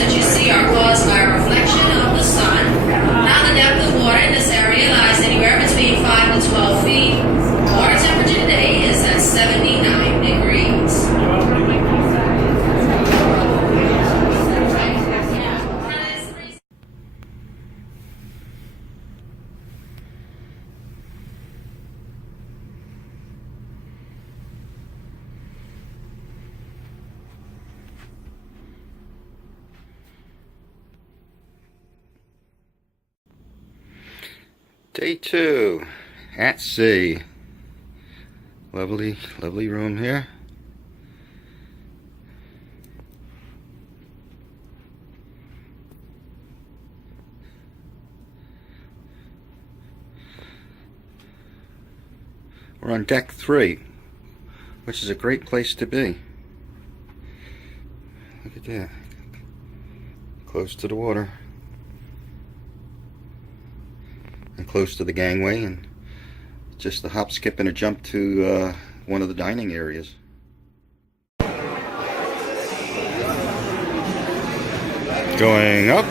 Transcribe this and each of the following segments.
that you see are caused by a reflection of the sun. Now the depth of water in this area lies anywhere between 5 to 12 feet. Water temperature today is at 79 degrees. Day 2 at sea. Lovely room here. We're on deck 3, which is a great place to be. Look at that. Close to the water. And close to the gangway, and just a hop, skip, and a jump to one of the dining areas. Going up.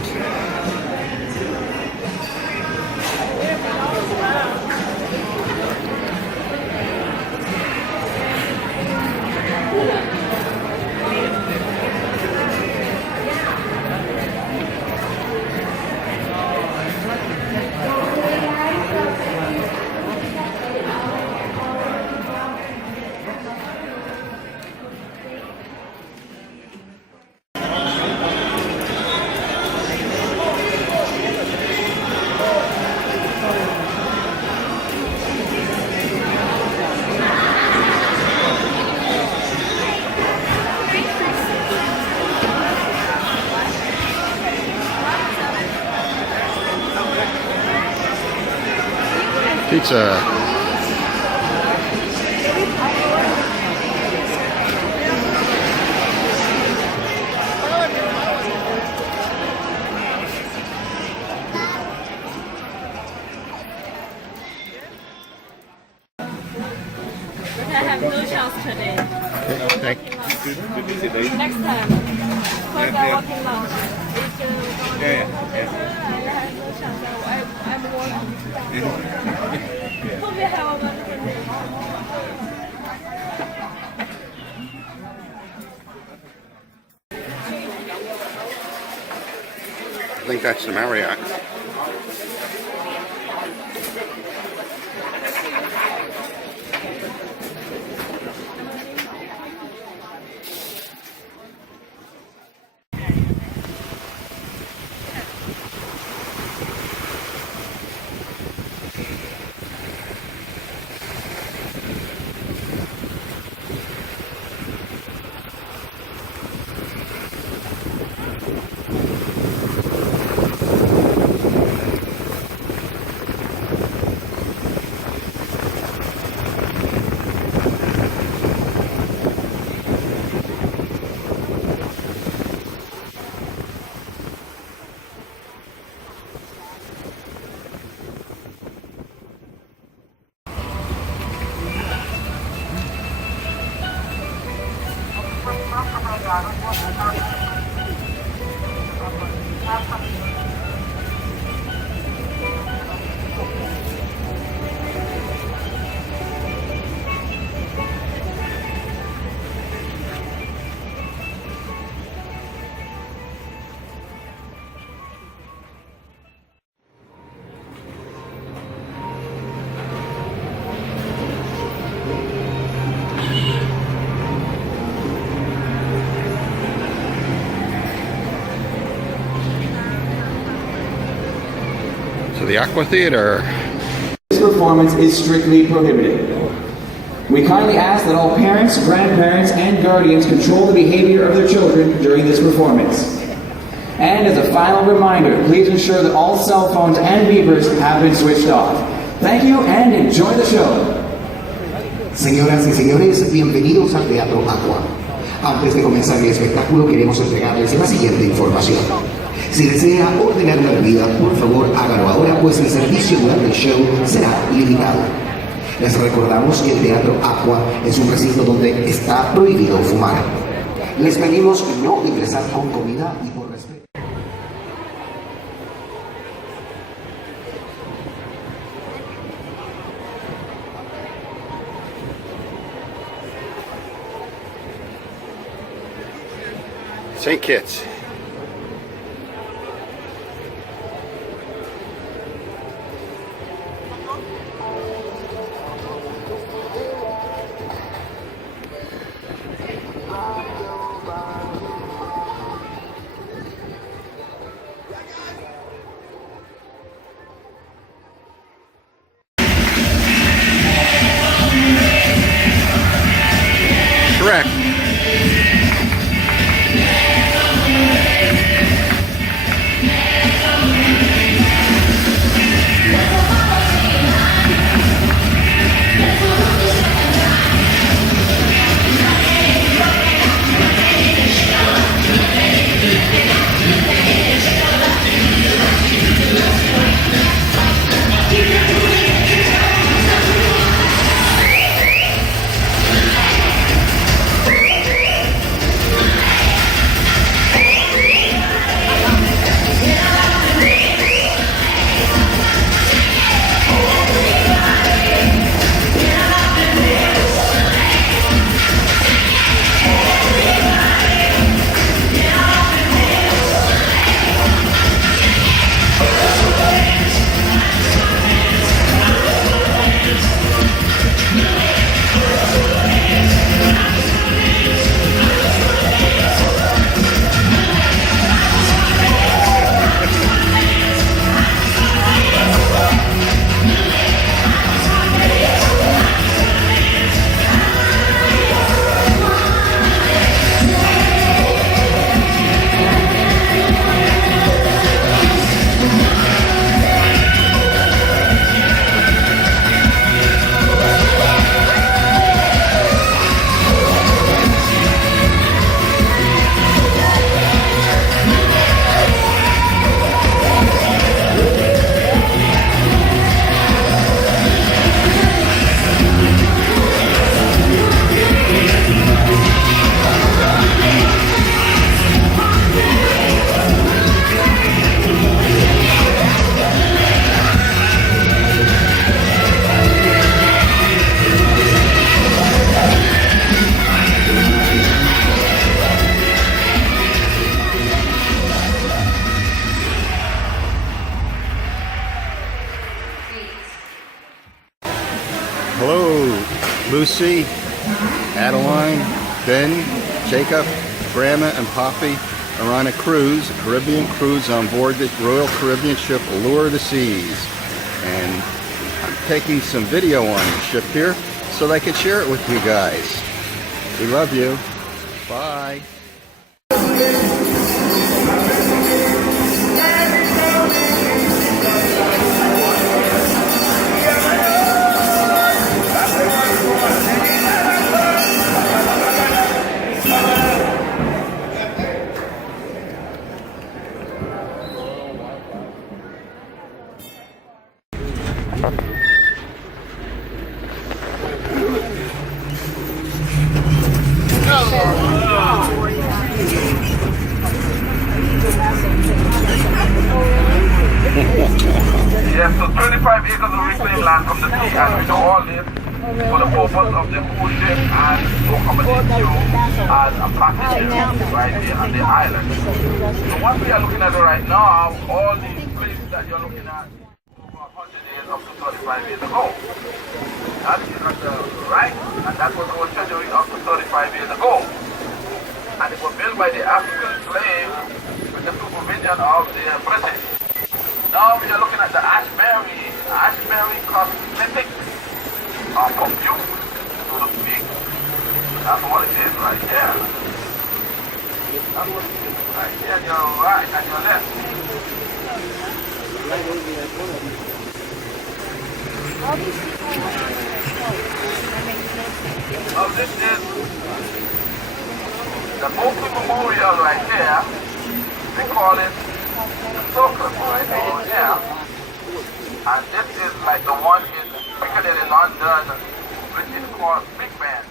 Pizza. I have no chance today. Okay. Next time, because I walking long. I have no chance. I'm working. Hope you have a wonderful day. I think that's the Marriott. To the Aqua Theater. This performance is strictly prohibited. We kindly ask that all parents, grandparents, and guardians control the behavior of their children during this performance. And as a final reminder, please ensure that all cell phones and beepers have been switched off. Thank you and enjoy the show. Señoras y señores, bienvenidos al Teatro Aqua. Antes de comenzar el espectáculo, queremos entregarles la siguiente información. Si desea ordenar una bebida, por favor hágalo ahora, pues el servicio durante el show será limitado. Les recordamos que el Teatro Aqua es un recinto donde está prohibido fumar. Les pedimos no ingresar con comida y por respeto. St. Kitts. Correct. Hello, Lucy, Adeline, Ben, Jacob, Grandma, and Poppy are on a cruise, a Caribbean cruise on board the Royal Caribbean ship Allure of the Seas. And I'm taking some video on the ship here so that I can share it with you guys. We love you. Bye. Yes, so 25 acres of reclaimed land from the sea, and we do all this for the purpose of the cruise ship and to accommodate you as a package right there on the island. So what we are looking at right now, all these places that you're looking at over 100 years up to 35 years ago. That is at the right, and that was our treasury up to 35 years ago. And it was built by the African slaves with the supervision of the British. Now we are looking at the Ashbury cosmetic perfume, so to speak. That's what it is right there. That's what it is right there on your right and your left. Now this is the Moki Memorial right there. They call it the circle right over there. And this is like the one in Piccadilly, London, which is called Big Ben.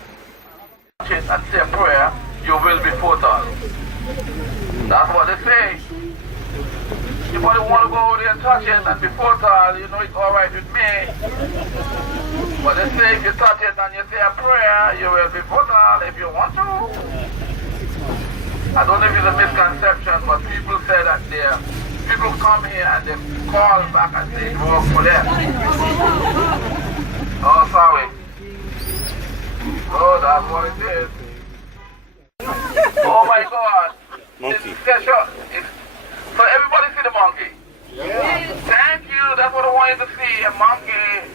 And say a prayer, you will be fertile. That's what they say. If you want to go over there and touch it and be fertile, you know it's alright with me. But they say if you touch it and you say a prayer, you will be fertile if you want to. I don't know if it's a misconception, but people say that people come here and they call back and say it works for them. Oh, sorry. Oh, that's what it is. Oh my God. Monkey. This session is... So everybody see the monkey? Yeah. Thank you. That's what I want you to see. A monkey.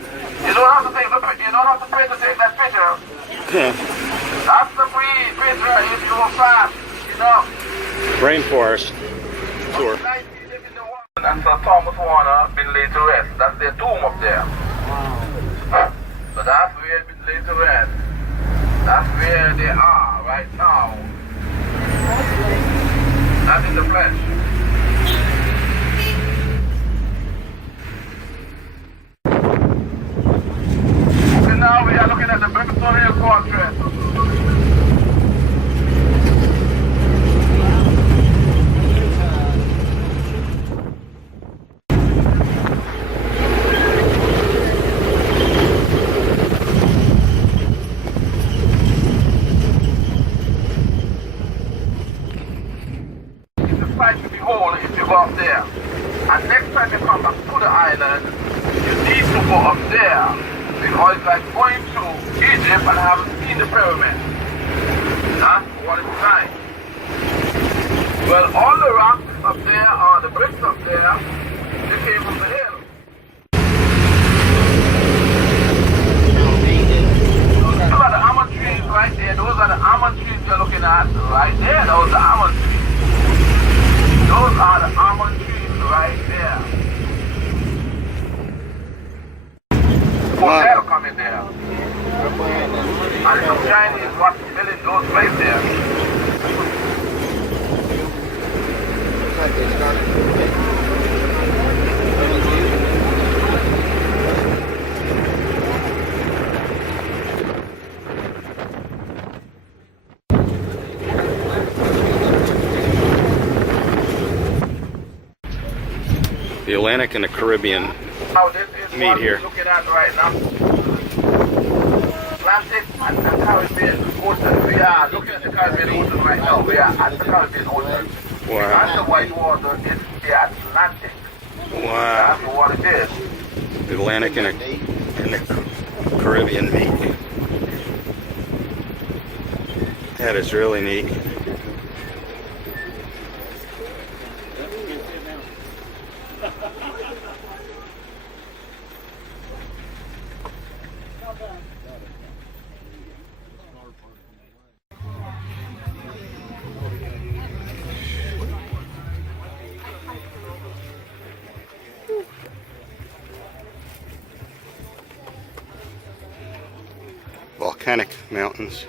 You don't have to take the picture. You don't have to pay to take that picture. That's the free picture. It's so fast. You know. Rainforest tour. And Sir Thomas Warner been laid to rest. That's their tomb up there. So that's where it's been laid to rest. That's where they are right now. Not in the flesh. So now we are looking at the Victoria Fortress. To behold if you go up there. And next time you come back to the island, you need to go up there. Because it's like going to Egypt and having seen the pyramid. That's what it's like. Well, all the rocks up there, or the bricks up there, they came from the hill. Those are the almond trees right there. Those are the almond trees you're looking at right there. Those are the almond trees. Those are the almond trees right there. Hotel come in there. And some Chinese was building those places there. The Atlantic and the Caribbean meet here. Looking at right now. Atlantic and the Caribbean Ocean. We are looking at the Caribbean Ocean right now. We are at the Caribbean Ocean. Wow. And the white water is the Atlantic. Wow. That's what it is. The Atlantic and the Caribbean meet. That is really neat. Volcanic mountains.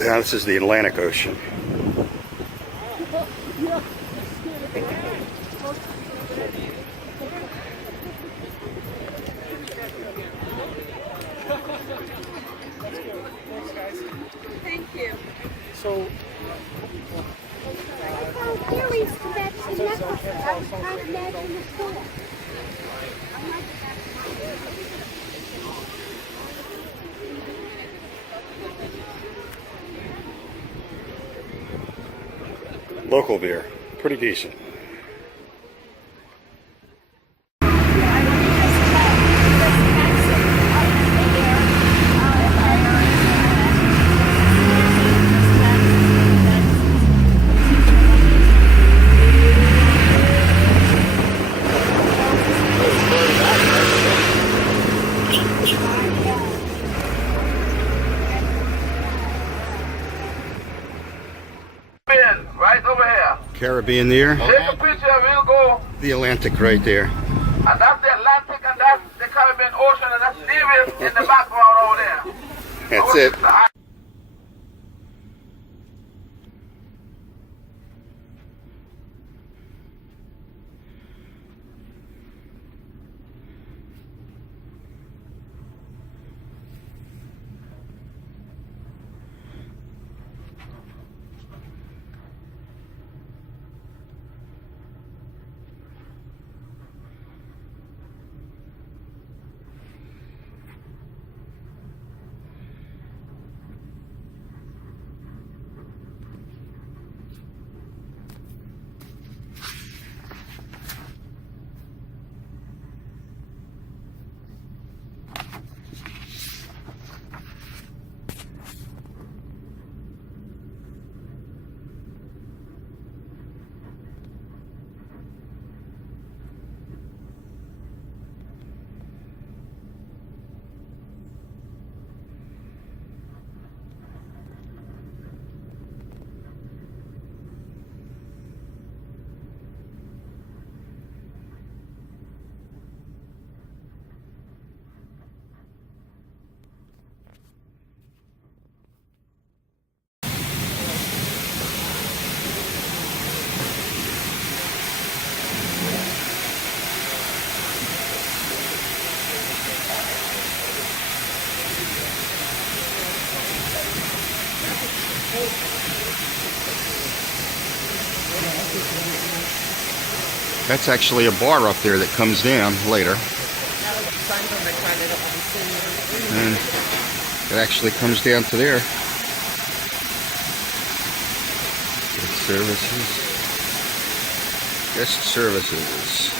Now this is the Atlantic Ocean. Thank you. So, Local beer, pretty decent. Ben, Caribbean there. Take a picture, we'll go. The Atlantic right there. And that's the Atlantic and that's the Caribbean Ocean and that's Davis in the background over there. That's it. That's actually a bar up there that comes down later. And it actually comes down to there. Guest services. Guest services.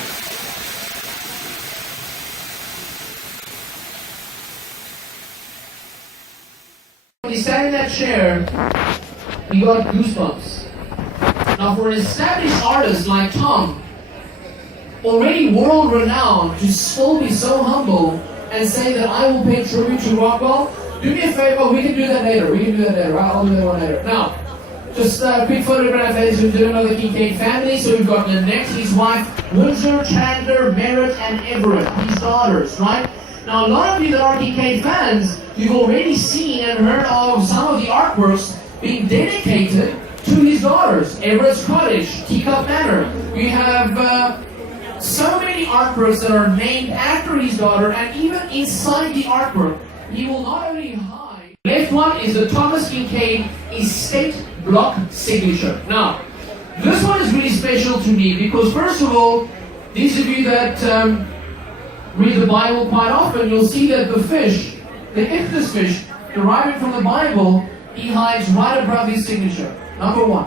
When he sat in that chair, he got goosebumps. Now for an established artist like Tom, already world-renowned, to still be so humble and say that I will pay tribute to Rockwell, do me a favor, we can do that later. I'll do that one later. Now, just a quick photograph as we do know the Kincaid family. So we've got Nanette, his wife, Windsor, Chandler, Merritt, and Everett, his daughters, right? Now, a lot of you that are Kincaid fans, you've already seen and heard of some of the artworks being dedicated to his daughters. Everett's Cottage, Teacup Manor. We have so many artworks that are named after his daughter, and even inside the artwork, he will not only hide. The left one is the Thomas Kincaid estate block signature. Now, this one is really special to me because, first of all, these of you that read the Bible quite often, you'll see that the fish, the Ichthus fish, deriving from the Bible, he hides right above his signature. Number one.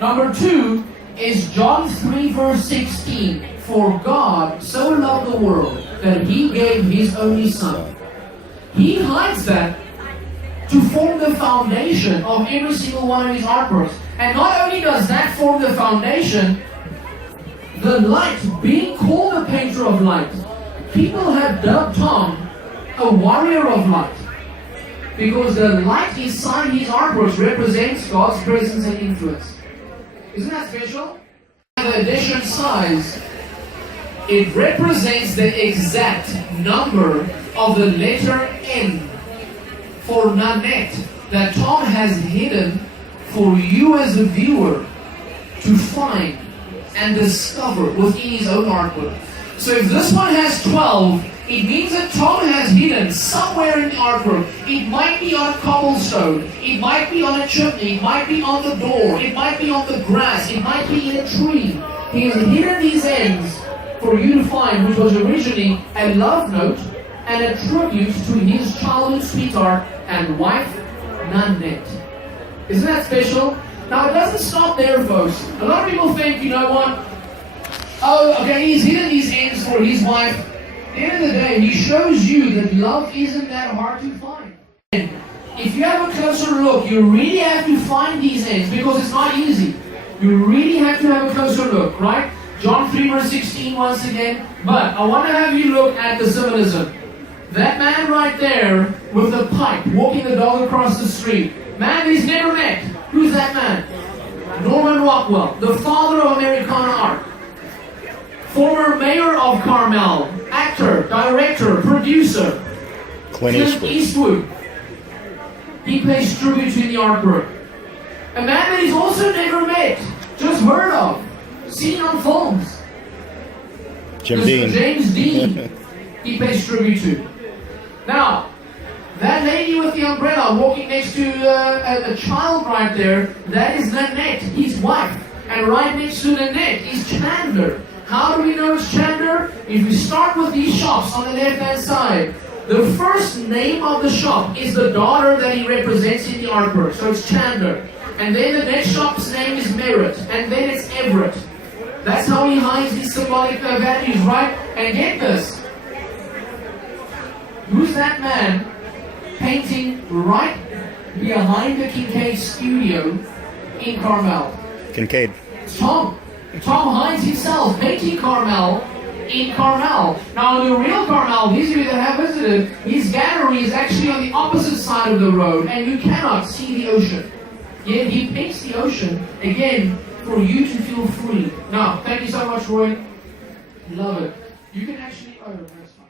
Number two is John 3 verse 16. For God so loved the world that he gave his only son. He hides that to form the foundation of every single one of his artworks. And not only does that form the foundation, the light, being called a painter of light, people have dubbed Tom a warrior of light. Because the light inside his artworks represents God's presence and influence. Isn't that special? The edition size, it represents the exact number of the letter N for Nanette that Tom has hidden for you as a viewer to find and discover within his own artwork. So if this one has 12, it means that Tom has hidden somewhere in the artwork. It might be on a cobblestone, it might be on a chimney, it might be on the door, it might be on the grass, it might be in a tree. He has hidden these ends for you to find, which was originally a love note and a tribute to his childhood sweetheart and wife, Nanette. Isn't that special? Now it doesn't stop there, folks. A lot of people think, you know what? Oh, okay, he's hidden these ends for his wife. At the end of the day, he shows you that love isn't that hard to find. And if you have a closer look, you really have to find these ends because it's not easy. You really have to have a closer look, right? John 3 verse 16 once again. But I want to have you look at the symbolism. That man right there with the pipe, walking the dog across the street. Man he's never met. Who's that man? Norman Rockwell, the father of Americana art. Former mayor of Carmel, actor, director, producer, Clint Eastwood. Eastwood. He pays tribute to the artwork. A man that he's also never met, just heard of, seen on films. Jim Mr. Dean. James Dean, he pays tribute to. Now, that lady with the umbrella walking next to a child right there, that is Nanette, his wife. And right next to Nanette is Chandler. How do we know it's Chandler? If we start with these shops on the left-hand side, the first name of the shop is the daughter that he represents in the artwork, so it's Chandler. And then the next shop's name is Merritt, and then it's Everett. That's how he hides these symbolic values, right? And get this. Who's that man painting right behind the Kincaid studio in Carmel? Kincaid. It's Tom. Tom Hines himself painting Carmel in Carmel. Now, in the real Carmel, these of you that have visited, his gallery is actually on the opposite side of the road, and you cannot see the ocean. Yet he paints the ocean, again, for you to feel free. Now, thank you so much, Roy. Love it. You can actually... Oh, that's fine.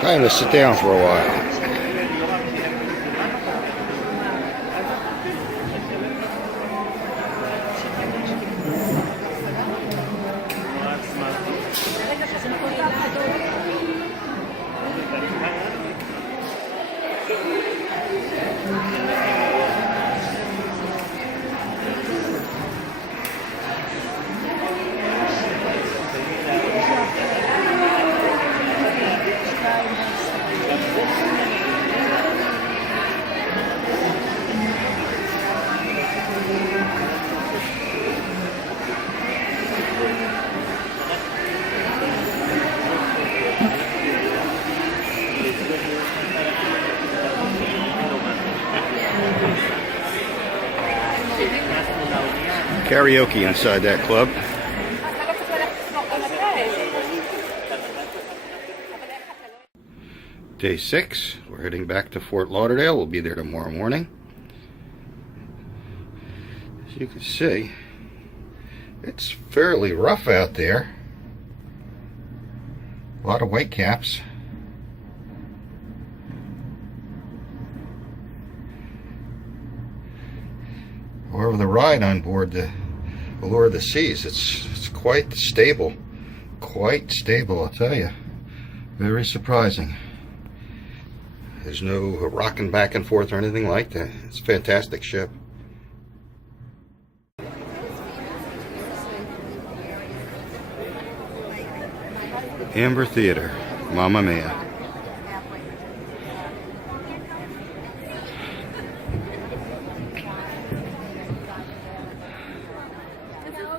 Time to sit down for a while. Karaoke inside that club. Day 6, we're heading back to Fort Lauderdale. We'll be there tomorrow morning. As you can see, it's fairly rough out there. A lot of whitecaps. However, the ride on board the Allure of the Seas, it's quite stable. Quite stable, I'll tell you. Very surprising. There's no rocking back and forth or anything like that. It's a fantastic ship. Amber Theater, Mamma Mia.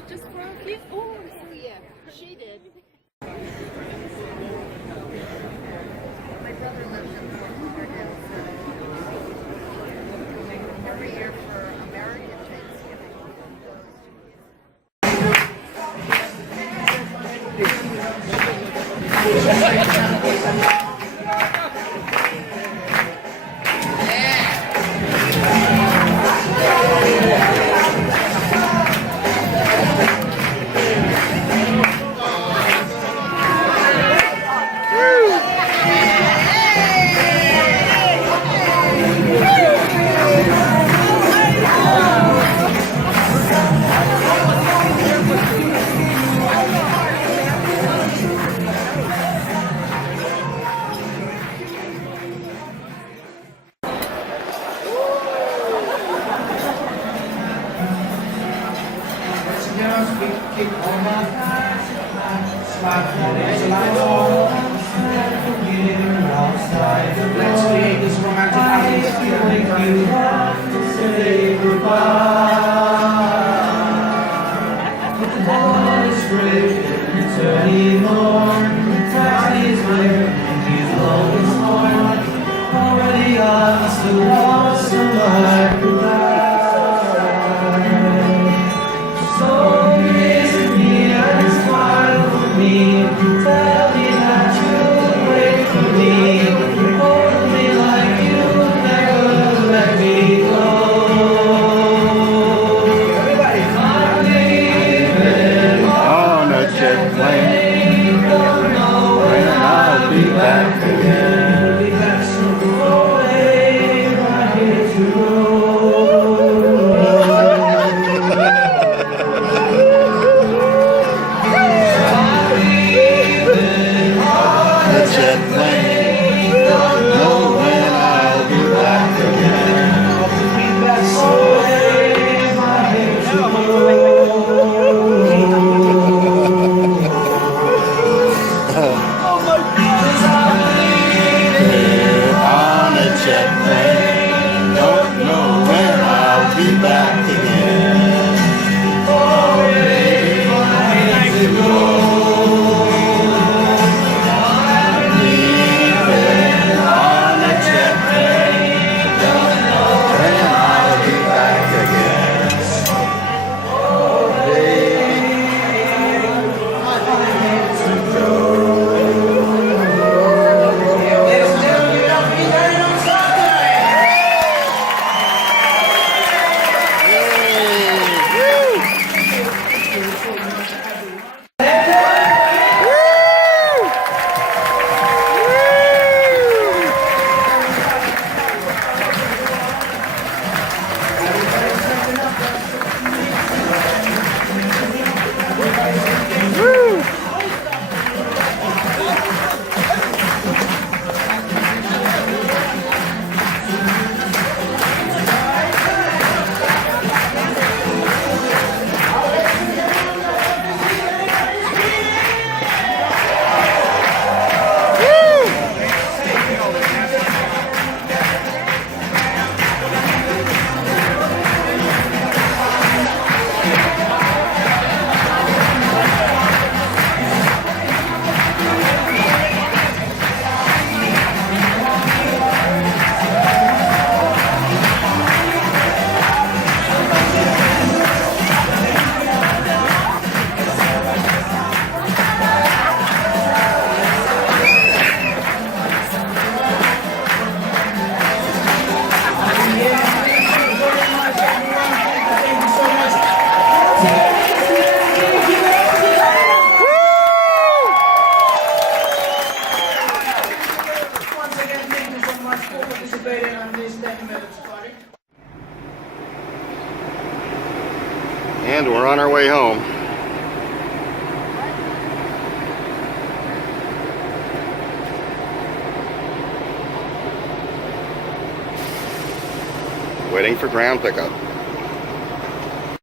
Just for a few. Oh, yeah, she did. My brother lives in Port Everglades. Every year for American Thanksgiving. Let's create this romantic atmosphere. Say goodbye. But the ball is breaking, it's early morn. Tide is where he's always born. Already I must have lost my goodbye. So visit me and smile for me. Tell me that you'll wait for me. Hold me like you'll never let me go. Everybody, I'm leaving On a jet plane, don't know when I'll be back again. I'll be back soon. Away, right here. And we're on our way home. Waiting for ground pickup.